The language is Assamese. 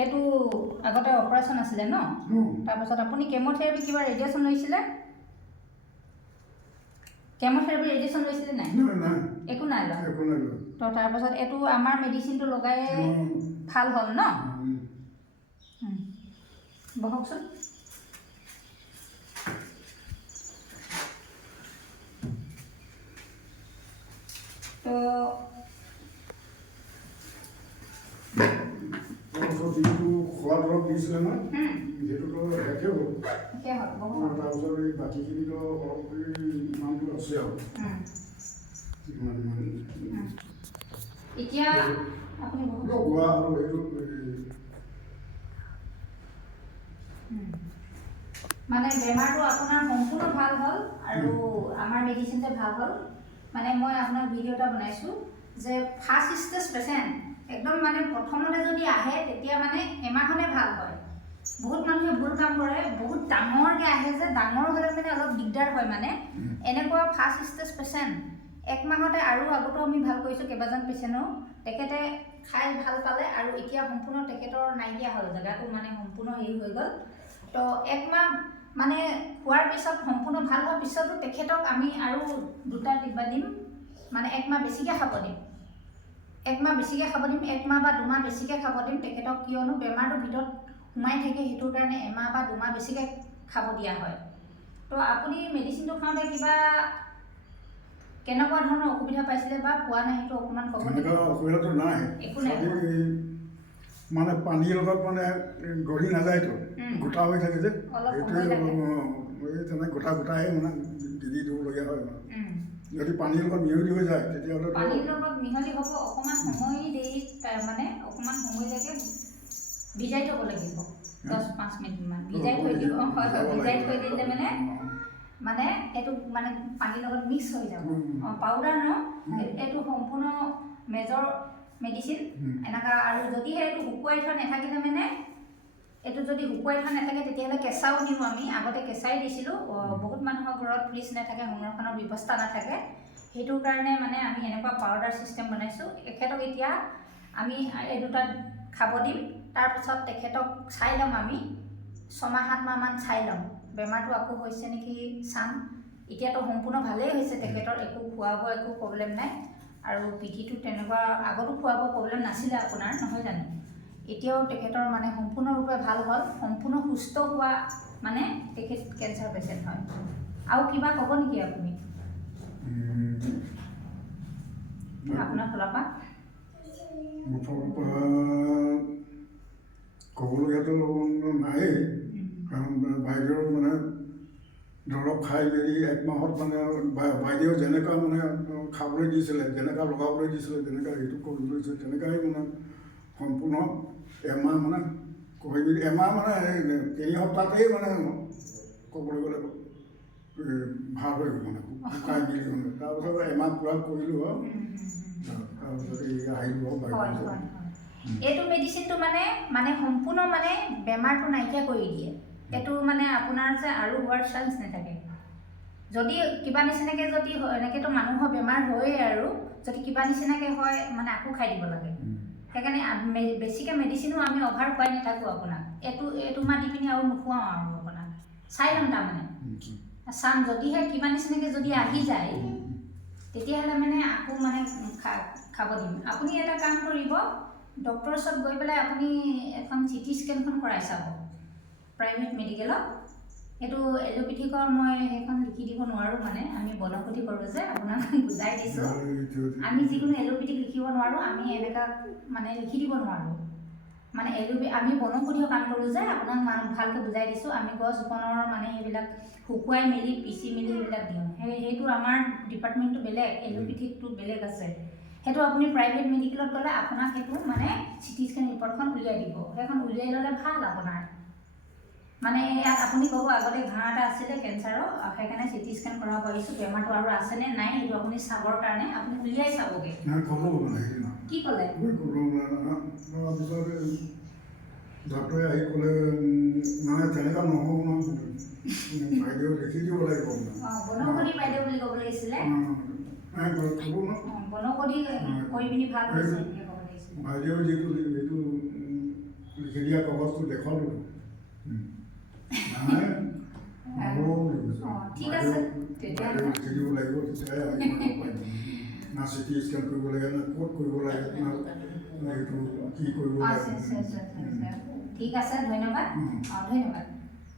এইটো আগতে অপাৰেশ্যন আছিলে ন? তাৰপাছত আপুনি কেমোথেৰাপি কিবা ৰেডিয়েশ্যন লৈছিলে? কেমোথেৰাপি ৰেডিয়েশ্যন লৈছিলে নাই? একো নাই লোৱা। তো তাৰপাছত এইটো আমাৰ মেডিচিনটো লগাই ভাল হ'ল ন? বহকচোন। তো যিটো খোৱা দৰৱ দিছিলে ন সেইটোতো শেষে হ'ল তাৰপিছত এই বাকীখিনিতো অলপ নামটো আছে আৰু এতিয়া আপুনি খোৱা আৰু সেইটো মানে বেমাৰটো আপোনাৰ সম্পূৰ্ণ ভাল হ'ল আৰু আমাৰ মেডিচিনতে ভাল হ'ল। মানে মই আপোনাক ভিডিঅ' এটা বনাইছোঁ যে ফাৰ্ষ্ট ষ্টেজ পেচেণ্ট একদম মানে প্ৰথমতে যদি আহে তেতিয়া মানে এমাহতে ভাল হয়। বহুত মানুহে ভুল কাম কৰে, বহুত ডাঙৰকৈ আহে যে ডাঙৰ হ'লে মানে অলপ দিগদাৰ হয়। মানে এনেকুৱা ফাৰ্ষ্ট ষ্টেজ পেচেণ্ট এক মাহতে আৰু আগতো আমি ভাল কৰিছোঁ কেইবাজন পেচেণ্টৰ, তেখেতে খাই ভাল পালে আৰু এতিয়া সম্পূৰ্ণ তেখেতৰ নাইকিয়া হ'ল, জেগাটো মানে সম্পূৰ্ণ হেৰি হৈ গ'ল। তো একমাহ মানে খোৱাৰ পিছত সম্পূৰ্ণ ভাল হোৱাৰ পিছতো তেখেতক আমি আৰু 2টা টিপা দিম, মানে একমাহ বেছিকৈ খাব দিম। একমাহ বেছিকৈ খাব দিম, 1 মাহ বা 2 মাহ বেছিকৈ খাব দিম তেখেতক, কিয়নো বেমাৰটোৰ ভিতৰত সোমাই থাকে, সেইটোৰ কাৰণে 1 মাহ বা 2 মাহ বেছিকৈ খাব দিয়া হয়। তো আপুনি মেডিচিনটো খাওঁতে কিবা কেনেকুৱা ধৰণৰ অসুবিধা পাইছিলে বা পোৱা নাই সেইটো অকণমান ক'ব নেকি? অসুবিধাটো নাই, একো নাই মানে পানীৰ লগত মানে গঢ়ি নাযায়তো, গোটা হৈ থাকে যে সেইটোৱে তেনে গোটাহে মানে দি দিবলগীয়া হয়। যদি পানীৰ লগত মিহলি হৈ যায় তেতিয়াহ'লে পানীৰ লগত মিহলি হ'ব, অকণমান সময় দেৰি মানে অকণমান সময়লৈকে ভিজাই থ'ব লাগিব, 10-5 মিনিটমান ভিজাই থৈ দিব। ভিজাই থৈ দিলে মানে এইটো মানে পানীৰ লগত মিক্স হৈ যাব। পাউডাৰ ন, এইটো সম্পূৰ্ণ মেজৰ মেডিচিন এনেকুৱা। আৰু যদিহে এইটো শুকুৱাই থোৱা নাথাকিলে মানে এইটো যদি শুকুৱাই থোৱা নাথাকে তেতিয়াহ'লে কেঁচাও দিওঁ আমি। আগতে কেঁচাই দিছিলোঁ, বহুত মানুহৰ ঘৰত ফ্ৰিজ নাথাকে, সংৰক্ষণৰ ব্যৱস্থা নাথাকে, সেইটো কাৰণে মানে আমি এনেকুৱা পাউডাৰ ছিষ্টেম বনাইছোঁ। তেখেতক এতিয়া আমি এই 2টা খাব দিম, তাৰপিছত তেখেতক চাই ল'ম আমি 6-7 মাহমান চাই ল'ম, বেমাৰটো আকৌ হৈছে নেকি চাম। এতিয়াতো সম্পূৰ্ণ ভালেই হৈছে তেখেতৰ, একো খোৱা বোৱা একো প্ৰব্লেম নাই। আৰু পিঠিটো তেনেকুৱা আগতো খোৱা বোৱা প্ৰব্লেম নাছিলে আপোনাৰ, নহয় জানো? এতিয়াও তেখেতৰ মানে সম্পূৰ্ণৰূপে ভাল হ'ল, সম্পূৰ্ণ সুস্থ হোৱা মানে তেখেত কেঞ্চাৰ পেচেণ্ট হয়। আৰু কিবা ক'ব নেকি আপুনি আপোনাৰ ফালৰ পৰা? ক'বলগীয়াতো নায়েই, কাৰণ বাইদেউ মানে দৰৱ খাই মেলি 1 মাহত মানে বাইদেউ যেনেকুৱা মানে খাবলৈ দিছিলে, যেনেকুৱা লগাবলৈ দিছিলে, যেনেকুৱা সেইটো কৰিবলৈ দিছিলে, তেনেকুৱাই মানে সম্পূৰ্ণ 1 মাহ মানে কৰি মেলি 1 মাহ মানে 3 সপ্তাহতেই মানে ক'বলৈ গ'লে ভাল হৈ গ'ল মানে শুকাই মেলি মানে। তাৰপিছত 1 মাহ পূৰা কৰিলোঁ আৰু তাৰপিছত এই আহিলোঁ আৰু বাইদেউ। এইটো মেডিচিনটো মানে সম্পূৰ্ণ মানে বেমাৰটো নাইকিয়া কৰি দিয়ে। এইটো মানে আপোনাৰ যে আৰু হোৱাৰ চান্স নাথাকে। যদি কিবা নিচিনাকৈ যদি এনেকৈতো মানুহৰ বেমাৰ হয়েই, আৰু যদি কিবা নিচিনাকৈ হয় মানে আকৌ খাই দিব লাগে। সেইকাৰণে বেছিকৈ মেডিচিনো আমি অভাৰ খুৱাই নাথাকোঁ আপোনাক। এইটো মাহ দি পিনি আৰু নোখুৱাওঁ আৰু আপোনাক। চাই ল'ম তাৰমানে, চাম যদিহে কিবা নিচিনাকৈ যদি আহি যায় তেতিয়াহ'লে মানে আকৌ মানে খাব দিম। আপুনি এটা কাম কৰিব, ডক্টৰৰ ওচৰত গৈ পেলাই আপুনি এখন CT স্কেনখন কৰাই চাব প্ৰাইভেট মেডিকেলত। সেইটো এলোপেথিকৰ মই সেইখন লিখি দিব নোৱাৰোঁ, মানে আমি বনৌষধি কৰোঁ যে, আপোনাক বুজাই দিছোঁ। আমি যিকোনো এলোপেথিক লিখিব নোৱাৰোঁ, আমি এনেকুৱা মানে লিখি দিব নোৱাৰোঁ। মানে আমি বনৌষধিও কাম কৰোঁ যে, আপোনাক ভালকৈ বুজাই দিছোঁ। আমি গছ বনৰ মানে এইবিলাক শুকুৱাই মেলি পিচি মেলি এইবিলাক দিওঁ। সেইটো আমাৰ ডিপাৰ্টমেণ্টটো বেলেগ, এলোপেথিকটো বেলেগ আছে। সেইটো আপুনি প্ৰাইভেট মেডিকেলত গ'লে আপোনাক সেইটো মানে CT স্কেন ৰিপৰ্টখন উলিয়াই দিব। সেইখন উলিয়াই ল'লে ভাল আপোনাৰ। মানে ইয়াত আপুনি ক'ব আগতে ঘাঁহ এটা আছিলে কেঞ্চাৰৰ, সেইকাৰণে CT স্কেন কৰাব পাৰিছোঁ, বেমাৰটো আৰু আছেনে নাই সেইটো আপুনি চাবৰ কাৰণে আপুনি উলিয়াই চাবগৈ। কি ক'লে? ডাক্তৰে আহি ক'লে মানে তেনেকুৱা নহ'ব নহয়, বাইদেউ লিখি দিব লাগিব। বনৌষধি বাইদেউ বুলি ক'ব লাগিছিলে, বনৌষধি কৰি পিনি ভাল হৈছে এনেকৈ ক'ব লাগিছিলে। বাইদেউ যিটো এইটো লিখি দিয়া কাগজটো দেখুৱালোঁ নাই নহ'ব বুলি কৈছে। অঁ, ঠিক আছে তেতিয়াহ'লে লিখি দিব লাগিব, তেতিয়াহে আমি কৰিব পাৰিম। না চিটি স্কেন কৰিব লাগে, না ক'ত কৰিব লাগে, না এইটো কি কৰিব আছে লাগে। ঠিক আছে, ধন্যবাদ। অঁ, ধন্যবাদ।